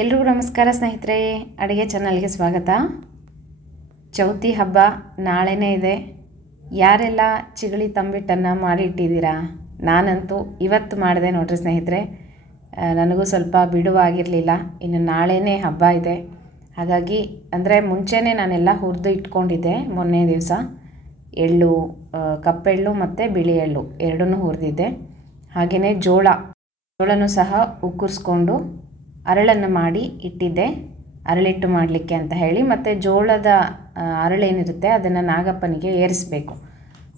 ಎಲ್ರಿಗೂ ನಮಸ್ಕಾರ ಸ್ನೇಹಿತರೆ, ಅಡುಗೆ ಚಾನಲ್ಗೆ ಸ್ವಾಗತ. ಚೌತಿ ಹಬ್ಬ ನಾಳೆನೇ ಇದೆ. ಯಾರೆಲ್ಲ ಚಿಗಳಿ ತಂಬಿಟ್ಟನ್ನು ಮಾಡಿ ಇಟ್ಟಿದ್ದೀರಾ? ನಾನಂತೂ ಇವತ್ತು ಮಾಡಿದೆ ನೋಡ್ರಿ ಸ್ನೇಹಿತರೆ. ನನಗೂ ಸ್ವಲ್ಪ ಬಿಡುವಾಗಿರಲಿಲ್ಲ. ಇನ್ನು ನಾಳೆನೇ ಹಬ್ಬ ಇದೆ. ಹಾಗಾಗಿ ಅಂದರೆ ಮುಂಚೆನೇ ನಾನೆಲ್ಲ ಹುರಿದು ಇಟ್ಕೊಂಡಿದ್ದೆ. ಮೊನ್ನೆ ದಿವಸ ಎಳ್ಳು, ಕಪ್ಪೆಳ್ಳು ಮತ್ತು ಬಿಳಿ ಎಳ್ಳು ಎರಡನ್ನೂ ಹುರಿದಿದ್ದೆ. ಹಾಗೆಯೇ ಜೋಳನೂ ಸಹ ಉಕ್ಕರಿಸ್ಕೊಂಡು ಅರಳನ್ನು ಮಾಡಿ ಇಟ್ಟಿದ್ದೆ, ಅರಳಿಟ್ಟು ಮಾಡಲಿಕ್ಕೆ ಅಂತ ಹೇಳಿ. ಮತ್ತು ಜೋಳದ ಅರಳೇನಿರುತ್ತೆ ಅದನ್ನು ನಾಗಪ್ಪನಿಗೆ ಏರಿಸಬೇಕು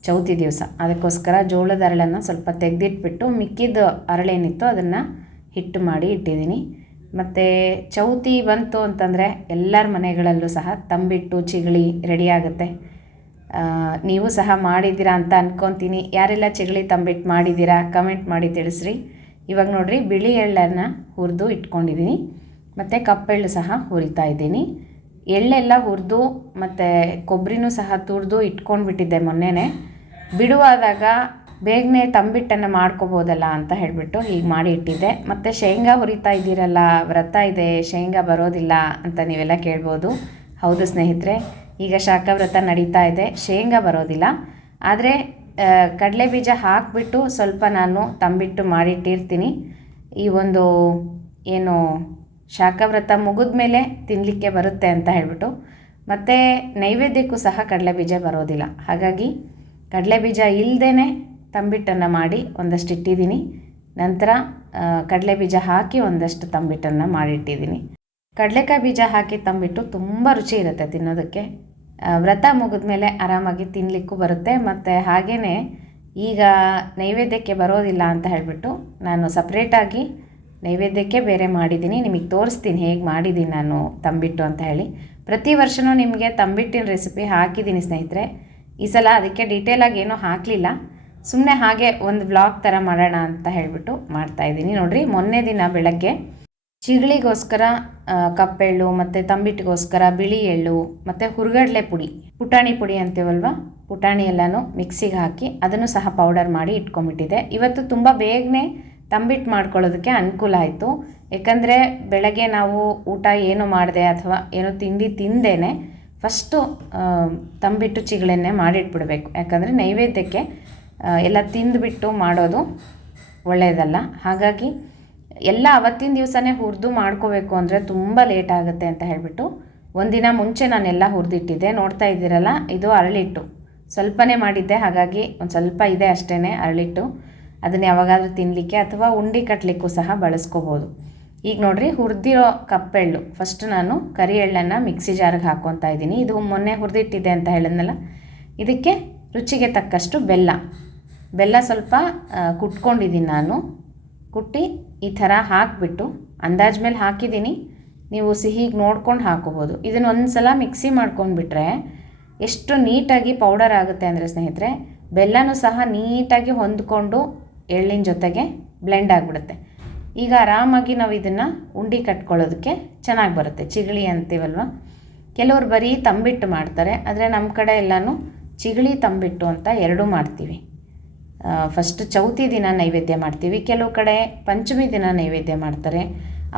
ಚೌತಿ ದಿವಸ. ಅದಕ್ಕೋಸ್ಕರ ಜೋಳದ ಅರಳನ್ನು ಸ್ವಲ್ಪ ತೆಗೆದಿಟ್ಬಿಟ್ಟು ಮಿಕ್ಕಿದ ಅರಳೇನಿತ್ತು ಅದನ್ನು ಹಿಟ್ಟು ಮಾಡಿ ಇಟ್ಟಿದ್ದೀನಿ. ಮತ್ತು ಚೌತಿ ಬಂತು ಅಂತಂದರೆ ಎಲ್ಲರ ಮನೆಗಳಲ್ಲೂ ಸಹ ತಂಬಿಟ್ಟು ಚಿಗಳಿ ರೆಡಿಯಾಗುತ್ತೆ. ನೀವು ಸಹ ಮಾಡಿದ್ದೀರಾ ಅಂತ ಅಂದ್ಕೊತೀನಿ. ಯಾರೆಲ್ಲ ಚಿಗಳಿ ತಂಬಿಟ್ಟು ಮಾಡಿದ್ದೀರಾ ಕಮೆಂಟ್ ಮಾಡಿ ತಿಳಿಸ್ರಿ. ಇವಾಗ ನೋಡಿರಿ, ಬಿಳಿ ಎಳ್ಳನ್ನು ಹುರಿದು ಇಟ್ಕೊಂಡಿದ್ದೀನಿ ಮತ್ತು ಕಪ್ಪೆಳ್ಳು ಸಹ ಹುರಿತಾ ಇದ್ದೀನಿ. ಎಳ್ಳೆಲ್ಲ ಹುರಿದು ಮತ್ತು ಕೊಬ್ಬರಿನೂ ಸಹ ತುರಿದು ಇಟ್ಕೊಂಡ್ಬಿಟ್ಟಿದ್ದೆ ಮೊನ್ನೆನೇ. ಬಿಡುವಾದಾಗ ಬೇಗನೆ ತಂಬಿಟ್ಟನ್ನು ಮಾಡ್ಕೋಬೋದಲ್ಲ ಅಂತ ಹೇಳಿಬಿಟ್ಟು ಹೀಗೆ ಮಾಡಿ ಇಟ್ಟಿದ್ದೆ. ಮತ್ತು ಶೇಂಗಾ ಹುರಿತಾ ಇದ್ದೀರಲ್ಲ, ವ್ರತ ಇದೆ, ಶೇಂಗಾ ಬರೋದಿಲ್ಲ ಅಂತ ನೀವೆಲ್ಲ ಕೇಳ್ಬೋದು. ಹೌದು ಸ್ನೇಹಿತರೆ, ಈಗ ಶಾಖವ್ರತ ನಡೀತಾ ಇದೆ, ಶೇಂಗಾ ಬರೋದಿಲ್ಲ. ಆದರೆ ಕಡಲೆ ಬೀಜ ಹಾಕಿಬಿಟ್ಟು ಸ್ವಲ್ಪ ನಾನು ತಂಬಿಟ್ಟು ಮಾಡಿಟ್ಟಿರ್ತೀನಿ. ಈ ಒಂದು ಏನು ಶಾಖವ್ರತ ಮುಗಿದ ಮೇಲೆ ತಿನ್ನಲಿಕ್ಕೆ ಬರುತ್ತೆ ಅಂತ ಹೇಳಿಬಿಟ್ಟು. ಮತ್ತು ನೈವೇದ್ಯಕ್ಕೂ ಸಹ ಕಡಲೆ ಬೀಜ ಬರೋದಿಲ್ಲ. ಹಾಗಾಗಿ ಕಡಲೆ ಬೀಜ ಇಲ್ಲದೇ ತಂಬಿಟ್ಟನ್ನು ಮಾಡಿ ಒಂದಷ್ಟು ಇಟ್ಟಿದ್ದೀನಿ. ನಂತರ ಕಡಲೆ ಬೀಜ ಹಾಕಿ ಒಂದಷ್ಟು ತಂಬಿಟ್ಟನ್ನು ಮಾಡಿಟ್ಟಿದ್ದೀನಿ. ಕಡಲೆಕಾಯಿ ಬೀಜ ಹಾಕಿ ತಂಬಿಟ್ಟು ತುಂಬ ರುಚಿ ಇರುತ್ತೆ ತಿನ್ನೋದಕ್ಕೆ. ವ್ರತ ಮುಗಿದ ಮೇಲೆ ಆರಾಮಾಗಿ ತಿನ್ನಲಿಕ್ಕೂ ಬರುತ್ತೆ. ಮತ್ತು ಹಾಗೆಯೇ ಈಗ ನೈವೇದ್ಯಕ್ಕೆ ಬರೋದಿಲ್ಲ ಅಂತ ಹೇಳಿಬಿಟ್ಟು ನಾನು ಸಪ್ರೇಟಾಗಿ ನೈವೇದ್ಯಕ್ಕೆ ಬೇರೆ ಮಾಡಿದ್ದೀನಿ. ನಿಮಗೆ ತೋರಿಸ್ತೀನಿ ಹೇಗೆ ಮಾಡಿದ್ದೀನಿ ನಾನು ತಂಬಿಟ್ಟು ಅಂತ ಹೇಳಿ. ಪ್ರತಿ ವರ್ಷವೂ ನಿಮಗೆ ತಂಬಿಟ್ಟಿನ ರೆಸಿಪಿ ಹಾಕಿದ್ದೀನಿ ಸ್ನೇಹಿತರೆ. ಈ ಸಲ ಅದಕ್ಕೆ ಡೀಟೇಲಾಗಿ ಏನೂ ಹಾಕಲಿಲ್ಲ, ಸುಮ್ಮನೆ ಹಾಗೆ ಒಂದು ವ್ಲಾಗ್ ಥರ ಮಾಡೋಣ ಅಂತ ಹೇಳಿಬಿಟ್ಟು ಮಾಡ್ತಾಯಿದ್ದೀನಿ. ನೋಡಿರಿ, ಮೊನ್ನೆ ದಿನ ಬೆಳಗ್ಗೆ ಚಿಗಳಿಗೋಸ್ಕರ ಕಪ್ಪೆಳ್ಳು ಮತ್ತು ತಂಬಿಟ್ಟಿಗೋಸ್ಕರ ಬಿಳಿ ಎಳ್ಳು ಮತ್ತು ಹುರ್ಗಡ್ಲೆ ಪುಡಿ, ಪುಟಾಣಿ ಪುಡಿ ಅಂತೀವಲ್ವ, ಪುಟಾಣಿ ಎಲ್ಲನೂ ಮಿಕ್ಸಿಗೆ ಹಾಕಿ ಅದನ್ನು ಸಹ ಪೌಡರ್ ಮಾಡಿ ಇಟ್ಕೊಂಡ್ಬಿಟ್ಟಿದ್ದೆ. ಇವತ್ತು ತುಂಬ ಬೇಗನೆ ತಂಬಿಟ್ಟು ಮಾಡ್ಕೊಳ್ಳೋದಕ್ಕೆ ಅನುಕೂಲ ಆಯಿತು. ಯಾಕಂದರೆ ಬೆಳಗ್ಗೆ ನಾವು ಊಟ ಏನು ಮಾಡಿದೆ ಅಥವಾ ಏನೋ ತಿಂಡಿ ತಿಂದೇನೆ ಫಸ್ಟು ತಂಬಿಟ್ಟು ಚಿಗಳನ್ನೇ ಮಾಡಿಟ್ಬಿಡಬೇಕು. ಯಾಕಂದರೆ ನೈವೇದ್ಯಕ್ಕೆ ಎಲ್ಲ ತಿಂದುಬಿಟ್ಟು ಮಾಡೋದು ಒಳ್ಳೆಯದಲ್ಲ. ಹಾಗಾಗಿ ಎಲ್ಲ ಅವತ್ತಿನ ದಿವಸನೇ ಹುರಿದು ಮಾಡ್ಕೋಬೇಕು ಅಂದರೆ ತುಂಬ ಲೇಟ್ ಆಗುತ್ತೆ ಅಂತ ಹೇಳಿಬಿಟ್ಟು ಒಂದಿನ ಮುಂಚೆ ನಾನೆಲ್ಲ ಹುರಿದಿಟ್ಟಿದ್ದೆ. ನೋಡ್ತಾ ಇದ್ದೀರಲ್ಲ, ಇದು ಅರಳಿಟ್ಟು ಸ್ವಲ್ಪನೇ ಮಾಡಿದ್ದೆ, ಹಾಗಾಗಿ ಒಂದು ಸ್ವಲ್ಪ ಇದೆ ಅಷ್ಟೇ ಅರಳಿಟ್ಟು. ಅದನ್ನು ಯಾವಾಗಾದರೂ ತಿನ್ನಲಿಕ್ಕೆ ಅಥವಾ ಉಂಡೆ ಕಟ್ಟಲಿಕ್ಕೂ ಸಹ ಬಳಸ್ಕೋಬೋದು. ಈಗ ನೋಡಿರಿ, ಹುರಿದಿರೋ ಕಪ್ಪೆಳ್ಳು ಫಸ್ಟ್ ನಾನು ಕರಿ ಎಳ್ಳನ್ನು ಮಿಕ್ಸಿ ಜಾರಿಗೆ ಹಾಕ್ಕೊತಾ ಇದ್ದೀನಿ. ಇದು ಮೊನ್ನೆ ಹುರಿದಿಟ್ಟಿದ್ದೆ ಅಂತ ಹೇಳಿದ್ನಲ್ಲ. ಇದಕ್ಕೆ ರುಚಿಗೆ ತಕ್ಕಷ್ಟು ಬೆಲ್ಲ ಸ್ವಲ್ಪ ಕುಟ್ಕೊಂಡಿದ್ದೀನಿ ನಾನು. ಕುಟ್ಟಿ ಈ ಥರ ಹಾಕಿಬಿಟ್ಟು ಅಂದಾಜು ಮೇಲೆ ಹಾಕಿದ್ದೀನಿ. ನೀವು ಸಿಹಿಗೆ ನೋಡ್ಕೊಂಡು ಹಾಕೋಬೋದು. ಇದನ್ನು ಒಂದು ಸಲ ಮಿಕ್ಸಿ ಮಾಡ್ಕೊಂಡ್ಬಿಟ್ರೆ ಎಷ್ಟು ನೀಟಾಗಿ ಪೌಡರ್ ಆಗುತ್ತೆ ಅಂದರೆ ಸ್ನೇಹಿತರೆ, ಬೆಲ್ಲನೂ ಸಹ ನೀಟಾಗಿ ಹೊಂದ್ಕೊಂಡು ಎಳ್ಳಿನ ಜೊತೆಗೆ ಬ್ಲೆಂಡ್ ಆಗಿಬಿಡುತ್ತೆ. ಈಗ ಆರಾಮಾಗಿ ನಾವು ಇದನ್ನು ಉಂಡೆ ಕಟ್ಕೊಳ್ಳೋದಕ್ಕೆ ಚೆನ್ನಾಗಿ ಬರುತ್ತೆ. ಚಿಗಳಿ ಅಂತೀವಲ್ವ, ಕೆಲವರು ಬರೀ ತಂಬಿಟ್ಟು ಮಾಡ್ತಾರೆ, ಆದರೆ ನಮ್ಮ ಕಡೆ ಎಲ್ಲನೂ ಚಿಗಳಿ ತಂಬಿಟ್ಟು ಅಂತ ಎರಡೂ ಮಾಡ್ತೀವಿ. ಫಸ್ಟ್ ಚೌತಿ ದಿನ ನೈವೇದ್ಯ ಮಾಡ್ತೀವಿ, ಕೆಲವು ಕಡೆ ಪಂಚಮಿ ದಿನ ನೈವೇದ್ಯ ಮಾಡ್ತಾರೆ.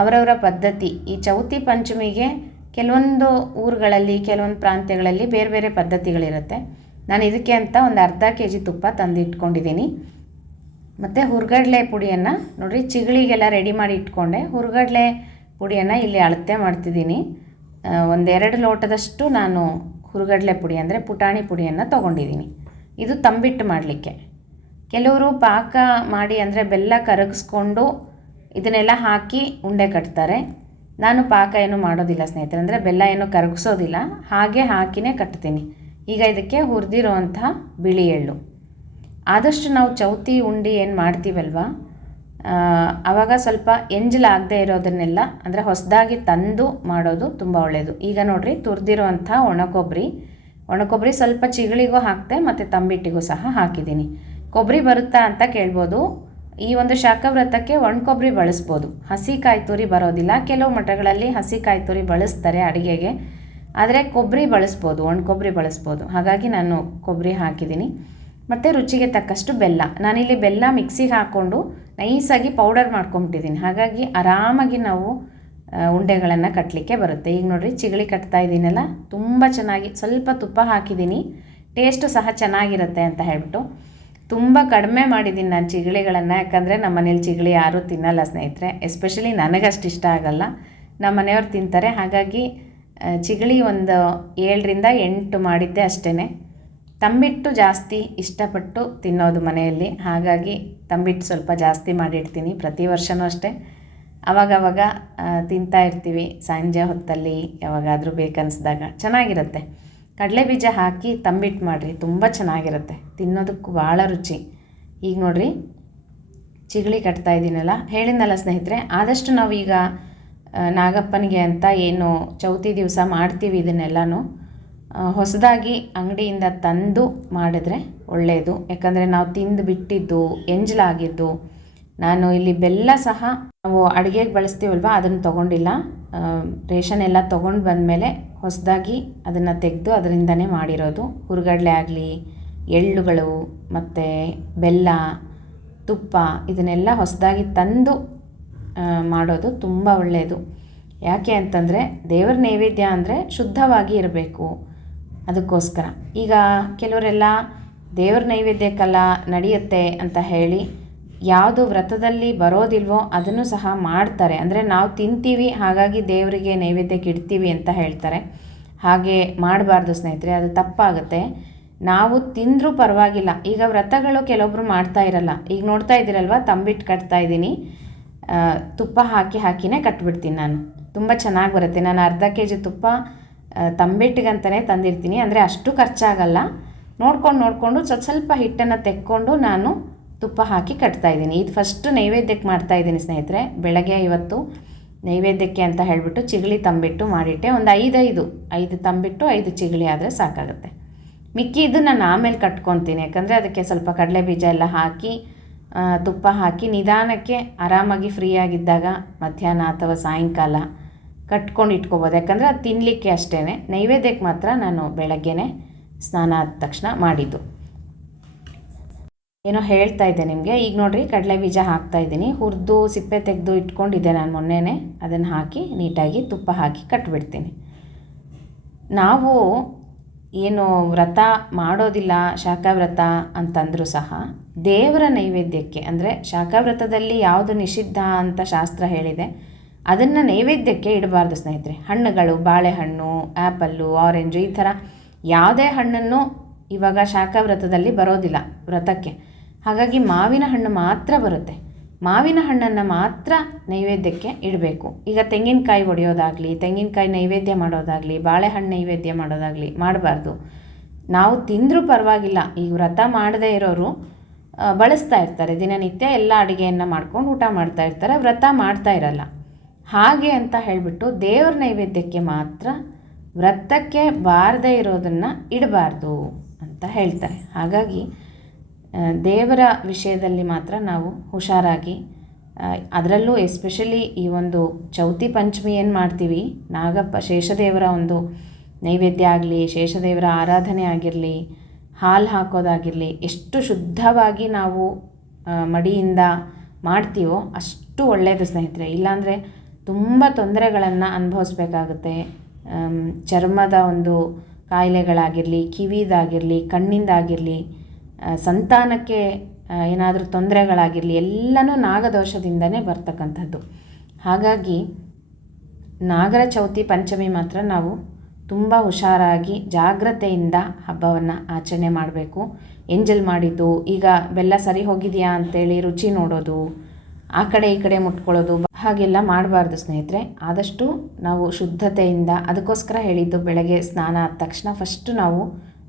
ಅವರವರ ಪದ್ಧತಿ. ಈ ಚೌತಿ ಪಂಚಮಿಗೆ ಕೆಲವೊಂದು ಊರುಗಳಲ್ಲಿ ಕೆಲವೊಂದು ಪ್ರಾಂತ್ಯಗಳಲ್ಲಿ ಬೇರೆ ಬೇರೆ ಪದ್ಧತಿಗಳಿರುತ್ತೆ. ನಾನು ಇದಕ್ಕೆ ಅಂತ ಒಂದು ಅರ್ಧ kg ತುಪ್ಪ ತಂದಿಟ್ಕೊಂಡಿದ್ದೀನಿ. ಮತ್ತು ಹುರ್ಗಡ್ಲೆ ಪುಡಿಯನ್ನು ನೋಡಿರಿ, ಚಿಗಳಿಗೆಲ್ಲ ರೆಡಿ ಮಾಡಿ ಇಟ್ಕೊಂಡೆ. ಹುರ್ಗಡ್ಲೆ ಪುಡಿಯನ್ನು ಇಲ್ಲಿ ಅಳತೆ ಮಾಡ್ತಿದ್ದೀನಿ. 1-2 ಲೋಟದಷ್ಟು ನಾನು ಹುರ್ಗಡ್ಲೆ ಪುಡಿ ಅಂದರೆ ಪುಟಾಣಿ ಪುಡಿಯನ್ನು ತೊಗೊಂಡಿದ್ದೀನಿ. ಇದು ತಂಬಿಟ್ಟು ಮಾಡಲಿಕ್ಕೆ. ಕೆಲವರು ಪಾಕ ಮಾಡಿ ಅಂದರೆ ಬೆಲ್ಲ ಕರಗಿಸ್ಕೊಂಡು ಇದನ್ನೆಲ್ಲ ಹಾಕಿ ಉಂಡೆ ಕಟ್ತಾರೆ. ನಾನು ಪಾಕ ಏನು ಮಾಡೋದಿಲ್ಲ ಸ್ನೇಹಿತರೆ, ಅಂದರೆ ಬೆಲ್ಲ ಏನು ಕರಗಿಸೋದಿಲ್ಲ, ಹಾಗೆ ಹಾಕಿನೇ ಕಟ್ತೀನಿ. ಈಗ ಇದಕ್ಕೆ ಹುರಿದಿರೋವಂಥ ಬಿಳಿ ಎಳ್ಳು. ಆದಷ್ಟು ನಾವು ಚೌತಿ ಉಂಡೆ ಏನು ಮಾಡ್ತೀವಲ್ವ, ಆವಾಗ ಸ್ವಲ್ಪ ಎಂಜಲಾಗದೆ ಇರೋದನ್ನೆಲ್ಲ ಅಂದರೆ ಹೊಸದಾಗಿ ತಂದು ಮಾಡೋದು ತುಂಬ ಒಳ್ಳೆಯದು. ಈಗ ನೋಡಿರಿ, ತುರಿದಿರೋವಂಥ ಒಣಕೊಬ್ಬರಿ ಸ್ವಲ್ಪ ಚಿಗಳಿಗೂ ಹಾಕಿದೆ ಮತ್ತು ತಂಬಿಟ್ಟಿಗೂ ಸಹ ಹಾಕಿದ್ದೀನಿ. ಕೊಬ್ಬರಿ ಬರುತ್ತಾ ಅಂತ ಕೇಳ್ಬೋದು. ಈ ಒಂದು ಶಾಖವ್ರತಕ್ಕೆ ಒಣಕೊಬ್ಬರಿ ಬಳಸ್ಬೋದು, ಹಸಿ ಕಾಯಿ ತುರಿ ಬರೋದಿಲ್ಲ. ಕೆಲವು ಮಠಗಳಲ್ಲಿ ಹಸಿ ಕಾಯಿ ತುರಿ ಬಳಸ್ತಾರೆ ಅಡುಗೆಗೆ, ಆದರೆ ಕೊಬ್ಬರಿ ಬಳಸ್ಬೋದು, ಒಣಕೊಬ್ಬರಿ ಬಳಸ್ಬೋದು. ಹಾಗಾಗಿ ನಾನು ಕೊಬ್ಬರಿ ಹಾಕಿದ್ದೀನಿ. ಮತ್ತು ರುಚಿಗೆ ತಕ್ಕಷ್ಟು ಬೆಲ್ಲ. ನಾನಿಲ್ಲಿ ಬೆಲ್ಲ ಮಿಕ್ಸಿಗೆ ಹಾಕ್ಕೊಂಡು ನೈಸಾಗಿ ಪೌಡರ್ ಮಾಡ್ಕೊಂಬಿಟ್ಟಿದ್ದೀನಿ. ಹಾಗಾಗಿ ಆರಾಮಾಗಿ ನಾವು ಉಂಡೆಗಳನ್ನು ಕಟ್ಟಲಿಕ್ಕೆ ಬರುತ್ತೆ. ಈಗ ನೋಡಿರಿ ಚಿಗಳಿ ಕಟ್ತಾ ಇದ್ದೀನಲ್ಲ, ತುಂಬ ಚೆನ್ನಾಗಿ ಸ್ವಲ್ಪ ತುಪ್ಪ ಹಾಕಿದ್ದೀನಿ, ಟೇಸ್ಟು ಸಹ ಚೆನ್ನಾಗಿರುತ್ತೆ ಅಂತ ಹೇಳ್ಬಿಟ್ಟು ತುಂಬ ಕಡಿಮೆ ಮಾಡಿದ್ದೀನಿ ನಾನು ಚಿಗಳಿಗಳನ್ನು. ಯಾಕಂದರೆ ನಮ್ಮ ಮನೇಲಿ ಚಿಗಳಿ ಯಾರೂ ತಿನ್ನಲ್ಲ ಸ್ನೇಹಿತರೆ, ಎಸ್ಪೆಷಲಿ ನನಗಷ್ಟು ಇಷ್ಟ ಆಗಲ್ಲ, ನಮ್ಮ ಮನೆಯವ್ರು ತಿಂತಾರೆ. ಹಾಗಾಗಿ ಚಿಗಳಿ ಒಂದು 7ರಿಂದ 8 ಮಾಡಿದ್ದೆ ಅಷ್ಟೇ. ತಂಬಿಟ್ಟು ಜಾಸ್ತಿ ಇಷ್ಟಪಟ್ಟು ತಿನ್ನೋದು ಮನೆಯಲ್ಲಿ, ಹಾಗಾಗಿ ತಂಬಿಟ್ಟು ಸ್ವಲ್ಪ ಜಾಸ್ತಿ ಮಾಡಿಡ್ತೀನಿ. ಪ್ರತಿ ವರ್ಷವೂ ಅಷ್ಟೇ, ಆವಾಗವಾಗ ತಿಂತಾ ಇರ್ತೀವಿ ಸಂಜೆ ಹೊತ್ತಲ್ಲಿ, ಯಾವಾಗಾದರೂ ಬೇಕನ್ನಿಸ್ದಾಗ. ಚೆನ್ನಾಗಿರುತ್ತೆ. ಕಡಲೆ ಬೀಜ ಹಾಕಿ ತಂಬಿಟ್ಟು ಮಾಡಿರಿ, ತುಂಬ ಚೆನ್ನಾಗಿರುತ್ತೆ, ತಿನ್ನೋದಕ್ಕೂ ಭಾಳ ರುಚಿ. ಈಗ ನೋಡಿರಿ ಚಿಗಳಿ ಕಟ್ತಾ ಇದ್ದೀನಲ್ಲ, ಹೇಳಿದ್ನಲ್ಲ ಸ್ನೇಹಿತರೆ, ಆದಷ್ಟು ನಾವೀಗ ನಾಗಪ್ಪನಿಗೆ ಅಂತ ಏನು ಚೌತಿ ದಿವಸ ಮಾಡ್ತೀವಿ ಇದನ್ನೆಲ್ಲನೂ ಹೊಸದಾಗಿ ಅಂಗಡಿಯಿಂದ ತಂದು ಮಾಡಿದ್ರೆ ಒಳ್ಳೆಯದು. ಯಾಕಂದರೆ ನಾವು ತಿಂದು ಬಿಟ್ಟಿದ್ದು ಎಂಜಲಾಗಿದ್ದು, ನಾನು ಇಲ್ಲಿ ಬೆಲ್ಲ ಸಹ ನಾವು ಅಡುಗೆಗೆ ಬಳಸ್ತೀವಲ್ವ ಅದನ್ನು ತೊಗೊಂಡಿಲ್ಲ, ರೇಷನ್ ಎಲ್ಲ ತೊಗೊಂಡು ಬಂದಮೇಲೆ ಹೊಸದಾಗಿ ಅದನ್ನು ತೆಗೆದು ಅದರಿಂದನೇ ಮಾಡಿರೋದು. ಹುರುಗಡಲೆ ಆಗಲಿ, ಎಳ್ಳುಗಳು ಮತ್ತು ಬೆಲ್ಲ, ತುಪ್ಪ ಇದನ್ನೆಲ್ಲ ಹೊಸದಾಗಿ ತಂದು ಮಾಡೋದು ತುಂಬ ಒಳ್ಳೆಯದು. ಯಾಕೆ ಅಂತಂದರೆ ದೇವರ ನೈವೇದ್ಯ ಅಂದರೆ ಶುದ್ಧವಾಗಿ ಇರಬೇಕು, ಅದಕ್ಕೋಸ್ಕರ. ಈಗ ಕೆಲವರೆಲ್ಲ ದೇವರ ನೈವೇದ್ಯಕ್ಕಲ್ಲ ನಡೆಯುತ್ತೆ ಅಂತ ಹೇಳಿ ಯಾವುದು ವ್ರತದಲ್ಲಿ ಬರೋದಿಲ್ವೋ ಅದನ್ನು ಸಹ ಮಾಡ್ತಾರೆ. ಅಂದರೆ ನಾವು ತಿಂತೀವಿ ಹಾಗಾಗಿ ದೇವರಿಗೆ ನೈವೇದ್ಯಕ್ಕೆ ಇಡ್ತೀವಿ ಅಂತ ಹೇಳ್ತಾರೆ. ಹಾಗೆ ಮಾಡಬಾರ್ದು ಸ್ನೇಹಿತರೆ, ಅದು ತಪ್ಪಾಗುತ್ತೆ. ನಾವು ತಿಂದರೂ ಪರವಾಗಿಲ್ಲ. ಈಗ ವ್ರತಗಳು ಕೆಲವೊಬ್ಬರು ಮಾಡ್ತಾ ಇರಲ್ಲ. ಈಗ ನೋಡ್ತಾ ಇದ್ದೀರಲ್ವ, ತಂಬಿಟ್ಟು ಕಟ್ತಾ ಇದ್ದೀನಿ, ತುಪ್ಪ ಹಾಕಿನೇ ಕಟ್ಬಿಡ್ತೀನಿ ನಾನು. ತುಂಬ ಚೆನ್ನಾಗಿ ಬರುತ್ತೆ. ನಾನು ಅರ್ಧ kg ತುಪ್ಪ ತಂಬಿಟ್ಟಿಗಂತಲೇ ತಂದಿರ್ತೀನಿ. ಅಂದರೆ ಅಷ್ಟು ಖರ್ಚಾಗಲ್ಲ. ನೋಡಿಕೊಂಡು ಸ್ವಲ್ಪ ಹಿಟ್ಟನ್ನು ತೆಕ್ಕೊಂಡು ನಾನು ತುಪ್ಪ ಹಾಕಿ ಕಟ್ತಾಯಿದ್ದೀನಿ. ಇದು ಫಸ್ಟು ನೈವೇದ್ಯಕ್ಕೆ ಮಾಡ್ತಾಯಿದ್ದೀನಿ ಸ್ನೇಹಿತರೆ. ಬೆಳಗ್ಗೆ ಇವತ್ತು ನೈವೇದ್ಯಕ್ಕೆ ಅಂತ ಹೇಳಿಬಿಟ್ಟು ಚಿಗಳಿ ತಂಬಿಟ್ಟು ಮಾಡಿಟ್ಟೆ. ಒಂದು 5 ತಂಬಿಟ್ಟು 5 ಚಿಗಳಿ ಆದರೆ ಸಾಕಾಗುತ್ತೆ. ಮಿಕ್ಕಿದ್ದು ನಾನು ಆಮೇಲೆ ಕಟ್ಕೊತೀನಿ. ಯಾಕಂದರೆ ಅದಕ್ಕೆ ಸ್ವಲ್ಪ ಕಡಲೆ ಬೀಜ ಎಲ್ಲ ಹಾಕಿ ತುಪ್ಪ ಹಾಕಿ ನಿಧಾನಕ್ಕೆ ಆರಾಮಾಗಿ ಫ್ರೀಯಾಗಿದ್ದಾಗ ಮಧ್ಯಾಹ್ನ ಅಥವಾ ಸಾಯಂಕಾಲ ಕಟ್ಕೊಂಡು ಇಟ್ಕೋಬೋದು. ಯಾಕಂದರೆ ಅದು ತಿನ್ನಲಿಕ್ಕೆ ಅಷ್ಟೇ. ನೈವೇದ್ಯಕ್ಕೆ ಮಾತ್ರ ನಾನು ಬೆಳಗ್ಗೆನೇ ಸ್ನಾನ ಆದ ತಕ್ಷಣ ಮಾಡಿದ್ದು. ಏನೋ ಹೇಳ್ತಾ ಇದ್ದೆ ನಿಮಗೆ. ಈಗ ನೋಡಿರಿ ಕಡಲೆ ಬೀಜ ಹಾಕ್ತಾಯಿದ್ದೀನಿ. ಹುರಿದು ಸಿಪ್ಪೆ ತೆಗೆದು ಇಟ್ಕೊಂಡಿದ್ದೆ ನಾನು ಮೊನ್ನೆನೇ, ಅದನ್ನು ಹಾಕಿ ನೀಟಾಗಿ ತುಪ್ಪ ಹಾಕಿ ಕಟ್ಬಿಡ್ತೀನಿ. ನಾವು ಏನು ವ್ರತ ಮಾಡೋದಿಲ್ಲ ಶಾಖಾವ್ರತ ಅಂತಂದರೂ ಸಹ ದೇವರ ನೈವೇದ್ಯಕ್ಕೆ, ಅಂದರೆ ಶಾಖಾವ್ರತದಲ್ಲಿ ಯಾವುದು ನಿಷಿದ್ಧ ಅಂತ ಶಾಸ್ತ್ರ ಹೇಳಿದೆ ಅದನ್ನು ನೈವೇದ್ಯಕ್ಕೆ ಇಡಬಾರ್ದು ಸ್ನೇಹಿತರೆ. ಹಣ್ಣುಗಳು, ಬಾಳೆಹಣ್ಣು, ಆ್ಯಪಲ್ಲು, ಆರೆಂಜು, ಈ ಥರ ಯಾವುದೇ ಹಣ್ಣನ್ನು ಇವಾಗ ಶಾಖಾವ್ರತದಲ್ಲಿ ಬರೋದಿಲ್ಲ ವ್ರತಕ್ಕೆ. ಹಾಗಾಗಿ ಮಾವಿನ ಹಣ್ಣು ಮಾತ್ರ ಬರುತ್ತೆ. ಮಾವಿನ ಹಣ್ಣನ್ನು ಮಾತ್ರ ನೈವೇದ್ಯಕ್ಕೆ ಇಡಬೇಕು. ಈಗ ತೆಂಗಿನಕಾಯಿ ಒಡೆಯೋದಾಗಲಿ, ತೆಂಗಿನಕಾಯಿ ನೈವೇದ್ಯ ಮಾಡೋದಾಗಲಿ, ಬಾಳೆಹಣ್ಣು ನೈವೇದ್ಯ ಮಾಡೋದಾಗಲಿ ಮಾಡಬಾರ್ದು. ನಾವು ತಿಂದರೂ ಪರವಾಗಿಲ್ಲ. ಈಗ ವ್ರತ ಮಾಡದೇ ಇರೋರು ಬಳಸ್ತಾ ಇರ್ತಾರೆ, ದಿನನಿತ್ಯ ಎಲ್ಲ ಅಡುಗೆಯನ್ನು ಮಾಡ್ಕೊಂಡು ಊಟ ಮಾಡ್ತಾ ಇರ್ತಾರೆ, ವ್ರತ ಮಾಡ್ತಾ ಇರಲ್ಲ. ಹಾಗೆ ಅಂತ ಹೇಳಿಬಿಟ್ಟು ದೇವ್ರ ನೈವೇದ್ಯಕ್ಕೆ ಮಾತ್ರ ವ್ರತಕ್ಕೆ ಬಾರದೇ ಇರೋದನ್ನು ಇಡಬಾರ್ದು ಅಂತ ಹೇಳ್ತಾರೆ. ಹಾಗಾಗಿ ದೇವರ ವಿಷಯದಲ್ಲಿ ಮಾತ್ರ ನಾವು ಹುಷಾರಾಗಿ, ಅದರಲ್ಲೂ ಎಸ್ಪೆಷಲಿ ಈ ಒಂದು ಚೌತಿ ಪಂಚಮಿ ಏನು ಮಾಡ್ತೀವಿ, ನಾಗಪ್ಪ ಶೇಷದೇವರ ಒಂದು ನೈವೇದ್ಯ ಆಗಲಿ, ಶೇಷದೇವರ ಆರಾಧನೆ ಆಗಿರಲಿ, ಹಾಲು ಹಾಕೋದಾಗಿರಲಿ, ಎಷ್ಟು ಶುದ್ಧವಾಗಿ ನಾವು ಮಡಿಯಿಂದ ಮಾಡ್ತೀವೋ ಅಷ್ಟು ಒಳ್ಳೆಯದು ಸ್ನೇಹಿತರೆ. ಇಲ್ಲಾಂದರೆ ತುಂಬ ತೊಂದರೆಗಳನ್ನು ಅನುಭವಿಸ್ಬೇಕಾಗುತ್ತೆ. ಚರ್ಮದ ಒಂದು ಕಾಯಿಲೆಗಳಾಗಿರಲಿ, ಕಿವಿದಾಗಿರಲಿ, ಕಣ್ಣಿಂದಾಗಿರಲಿ, ಸಂತಾನಕ್ಕೆ ಏನಾದರೂ ತೊಂದರೆಗಳಾಗಿರಲಿ, ಎಲ್ಲನೂ ನಾಗದೋಷದಿಂದನೇ ಬರ್ತಕ್ಕಂಥದ್ದು. ಹಾಗಾಗಿ ನಾಗರ ಚೌತಿ ಪಂಚಮಿ ಮಾತ್ರ ನಾವು ತುಂಬ ಹುಷಾರಾಗಿ ಜಾಗ್ರತೆಯಿಂದ ಹಬ್ಬವನ್ನು ಆಚರಣೆ ಮಾಡಬೇಕು. ಎಂಜಲ್ ಮಾಡಿದ್ದು, ಈಗ ಬೆಲ್ಲ ಸರಿ ಹೋಗಿದೆಯಾ ಅಂತೇಳಿ ರುಚಿ ನೋಡೋದು, ಆ ಕಡೆ ಈ ಕಡೆ ಮುಟ್ಕೊಳ್ಳೋದು, ಹಾಗೆಲ್ಲ ಮಾಡಬಾರ್ದು ಸ್ನೇಹಿತರೆ. ಆದಷ್ಟು ನಾವು ಶುದ್ಧತೆಯಿಂದ, ಅದಕ್ಕೋಸ್ಕರ ಹೇಳಿದ್ದು ಬೆಳಗ್ಗೆ ಸ್ನಾನ ಆದ ತಕ್ಷಣ ಫಸ್ಟು ನಾವು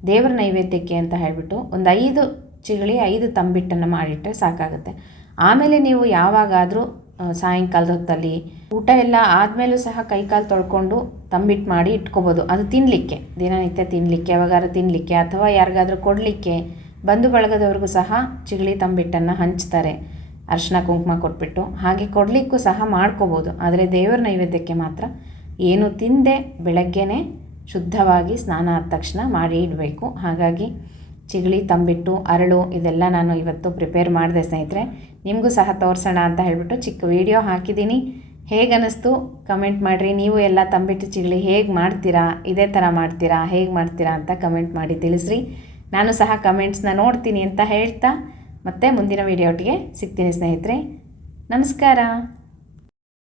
ದೇವರ ನೈವೇದ್ಯಕ್ಕೆ ಅಂತ ಹೇಳಿಬಿಟ್ಟು ಒಂದು 5 ಚಿಗಳಿ 5 ತಂಬಿಟ್ಟನ್ನು ಮಾಡಿಟ್ಟರೆ ಸಾಕಾಗುತ್ತೆ. ಆಮೇಲೆ ನೀವು ಯಾವಾಗಾದರೂ ಸಾಯಂಕಾಲದ ಹೊತ್ತಲ್ಲಿ ಊಟ ಎಲ್ಲ ಆದಮೇಲೂ ಸಹ ಕೈಕಾಲು ತೊಳ್ಕೊಂಡು ತಂಬಿಟ್ಟು ಮಾಡಿ ಇಟ್ಕೋಬೋದು. ಅದು ತಿನ್ನಲಿಕ್ಕೆ, ದಿನನಿತ್ಯ ತಿನ್ನಲಿಕ್ಕೆ, ಯಾವಾಗಾದ್ರೂ ತಿನ್ನಲಿಕ್ಕೆ, ಅಥವಾ ಯಾರಿಗಾದ್ರೂ ಕೊಡಲಿಕ್ಕೆ, ಬಂಧು ಬಳಗದವ್ರಿಗೂ ಸಹ ಚಿಗಳಿ ತಂಬಿಟ್ಟನ್ನು ಹಂಚ್ತಾರೆ ಅರಿಶಿನ ಕುಂಕುಮ ಕೊಟ್ಬಿಟ್ಟು. ಹಾಗೆ ಕೊಡಲಿಕ್ಕೂ ಸಹ ಮಾಡ್ಕೋಬೋದು. ಆದರೆ ದೇವರ ನೈವೇದ್ಯಕ್ಕೆ ಮಾತ್ರ ಏನು ತಿಂದೆ ಬೆಳಗ್ಗೆನೇ ಶುದ್ಧವಾಗಿ ಸ್ನಾನ ಆದ ತಕ್ಷಣ ಮಾಡಿ ಇಡಬೇಕು. ಹಾಗಾಗಿ ಚಿಗಳಿ ತಂಬಿಟ್ಟು, ಅರಳು ಇದೆಲ್ಲ ನಾನು ಇವತ್ತು ಪ್ರಿಪೇರ್ ಮಾಡಿದೆ ಸ್ನೇಹಿತರೆ. ನಿಮಗೂ ಸಹ ತೋರಿಸೋಣ ಅಂತ ಹೇಳಿಬಿಟ್ಟು ಚಿಕ್ಕ ವಿಡಿಯೋ ಹಾಕಿದ್ದೀನಿ. ಹೇಗೆ ಅನ್ನಿಸ್ತು ಕಮೆಂಟ್ ಮಾಡಿರಿ. ನೀವು ಎಲ್ಲ ತಂಬಿಟ್ಟು ಚಿಗಳಿ ಹೇಗೆ ಮಾಡ್ತೀರಾ, ಇದೇ ಥರ ಮಾಡ್ತೀರಾ, ಹೇಗೆ ಮಾಡ್ತೀರಾ ಅಂತ ಕಮೆಂಟ್ ಮಾಡಿ ತಿಳಿಸ್ರಿ. ನಾನು ಸಹ ಕಮೆಂಟ್ಸ್ನ ನೋಡ್ತೀನಿ ಅಂತ ಹೇಳ್ತಾ ಮತ್ತೆ ಮುಂದಿನ ವಿಡಿಯೋಟಿಗೆ ಸಿಗ್ತೀನಿ ಸ್ನೇಹಿತರೆ. ನಮಸ್ಕಾರ.